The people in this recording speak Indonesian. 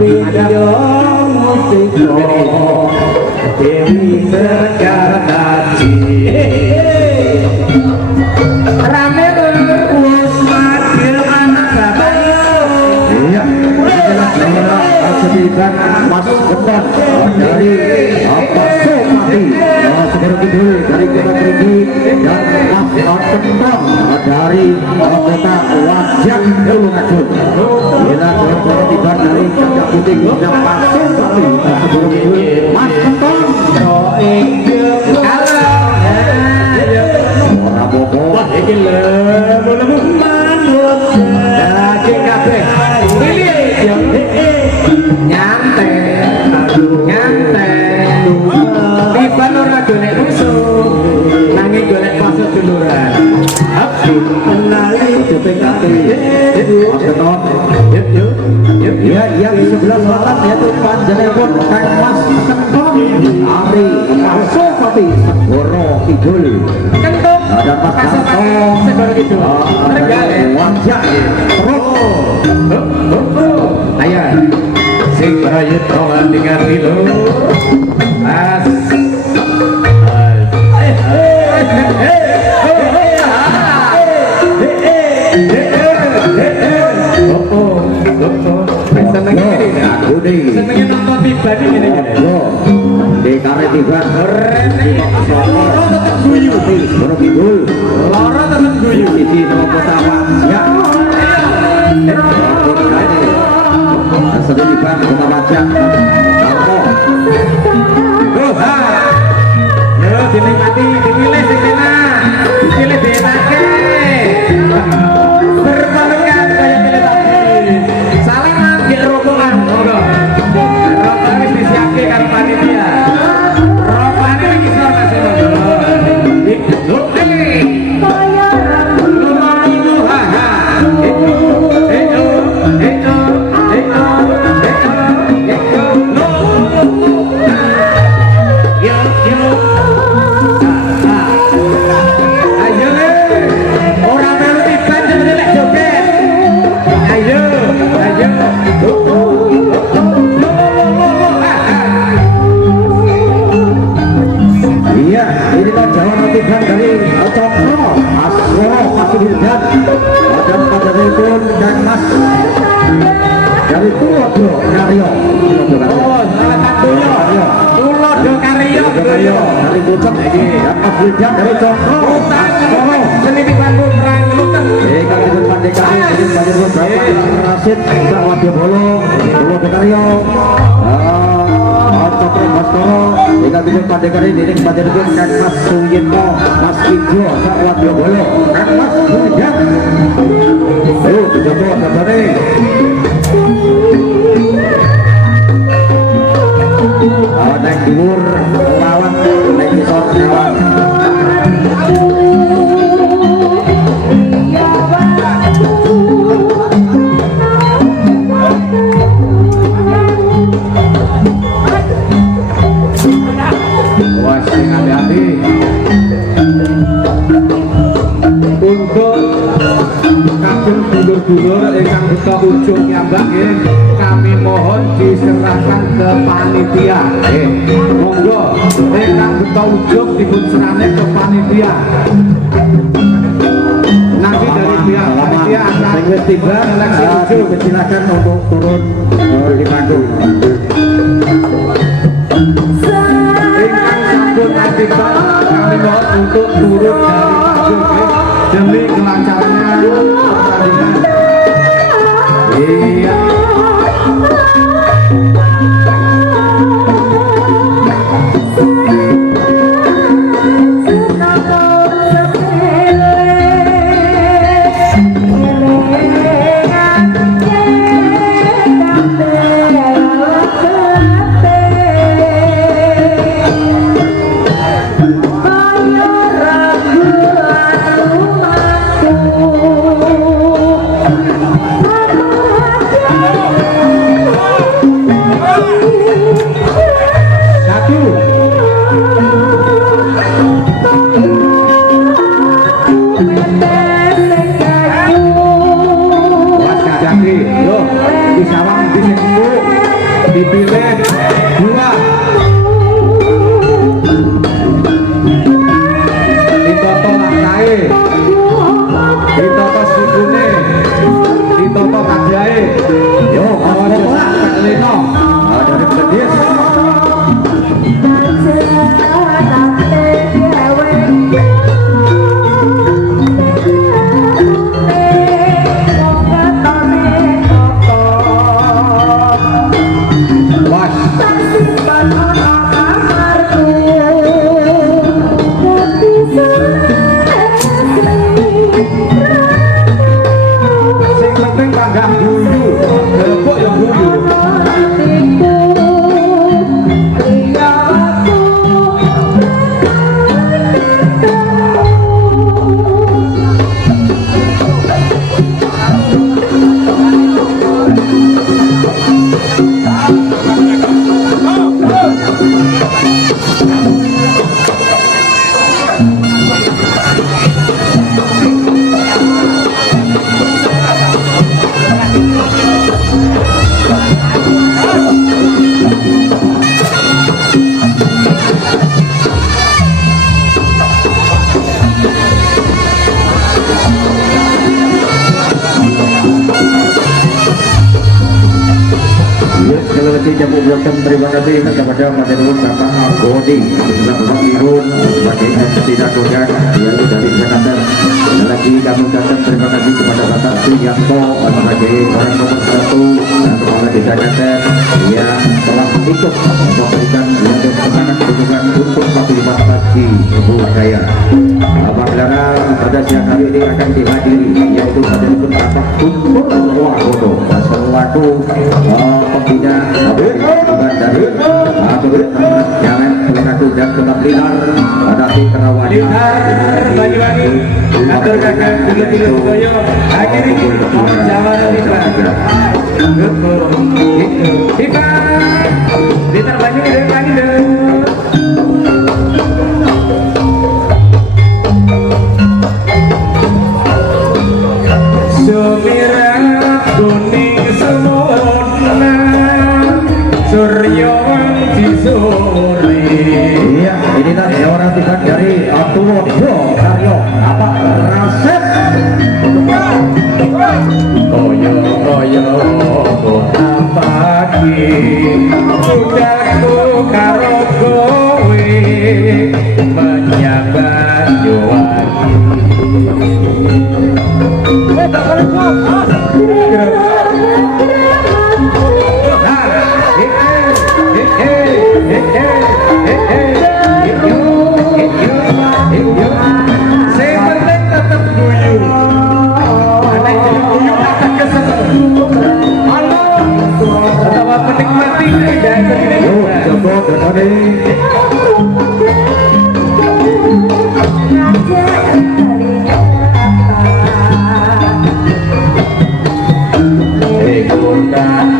Video musik Dewi Sekardasi Rame terus madil anak bapak. Iya, sedihkan Mas Beton dari Sumati Segera Kidul dari Kota Tinggi dan Mas Tentong dari Kota Wajah Hulu Ngajun. Bila Segera dari Kota Putih dan Mas Sumati Segera Kidul Mas Tentong. Wah, ini lemu manut daging kabeh. Nyantai, tiba ora golek musuh, nanging golek pasut duluran. Abdi kenali DPKT. Ya, yang di sebelah selatan yaitu panjenengan Kang Mas Kentong Ari Sumati Segoro Kidul. Kentong ada Mas Kentong Segoro Kidul. Wajah ayo sing rayut kawan dengan dulu mas senengnya nonton tiba di sini di karet tiba loro tetap guyu loro tetap guyu di nama pertama ya sedih di bang kita baca yo dinikmati dipilih dipilih dienake berbarengan kayak pilih tadi saling ngambil rombongan rombongan wis disiapke karo panitia rombongan iki iso kasih dari Tulodo Karyo. Oh, salah satunya Tulodo Karyo dari Bocok iki. Dan Mas Wildan dari Cokro. Selipik lagu perang Luteng. Kali itu Pandekari dari Panjenengan Bapak Rasid Sawadya Bolo Tulodo Karyo. Cokro Baskoro. Kali itu Pandekari dari Panjenengan Kang Mas Suyitno Mas Ijo Sawadya Bolo Kang Mas Wildan. Ayo dicoba sabare. Naik dhuwur lawan naik isor kawan. Wah, sing hati-hati. Untuk kagem dulur-dulur ingkang buka ujung nyambak nggih kami mohon diserahkan ke panitia. Monggo ingkang buka ujung dipun serahne ke panitia. Nanti dari pihak panitia akan tiba seleksi ujung. Silakan untuk turun di panggung. Ingkang sampun tiba kami mohon untuk turun dari panggung demi kelancarannya pertandingan. Iya. Yo Jai. Yo, Mas Bapak Lino. dari Bedis. Sing penting kagak guyu. Gelebok yang guyu. Sekali lagi kami ucapkan terima kasih kepada Majelis Bapak Godi sudah berpakirun sebagai tidak doyan yaitu dari Jakarta. Dan lagi kami ucapkan terima kasih kepada Bapak Suyanto sebagai orang nomor 1 dan kepala desa Jatet yang telah ikut memberikan semangat dukungan untuk partisipasi budaya. Apabila pada siang hari ini akan dihadiri yaitu Majelis Bapak Kumpul Wagodo selaku pembina dari Jalan Pelekatu dan Kota Blitar pada Kerawan Bagi-bagi atur kakak dulu koyo akhiri jalan Blitar. Blitar Blitar banyak ide lagi deh. Sumira kuning semuna Suryo di sore. Iya, inilah orang tiga dari Tuwodo Karyo apa Rasep Koyo kota pagi Sudaku karo kowe Menyambat jowangi. Terima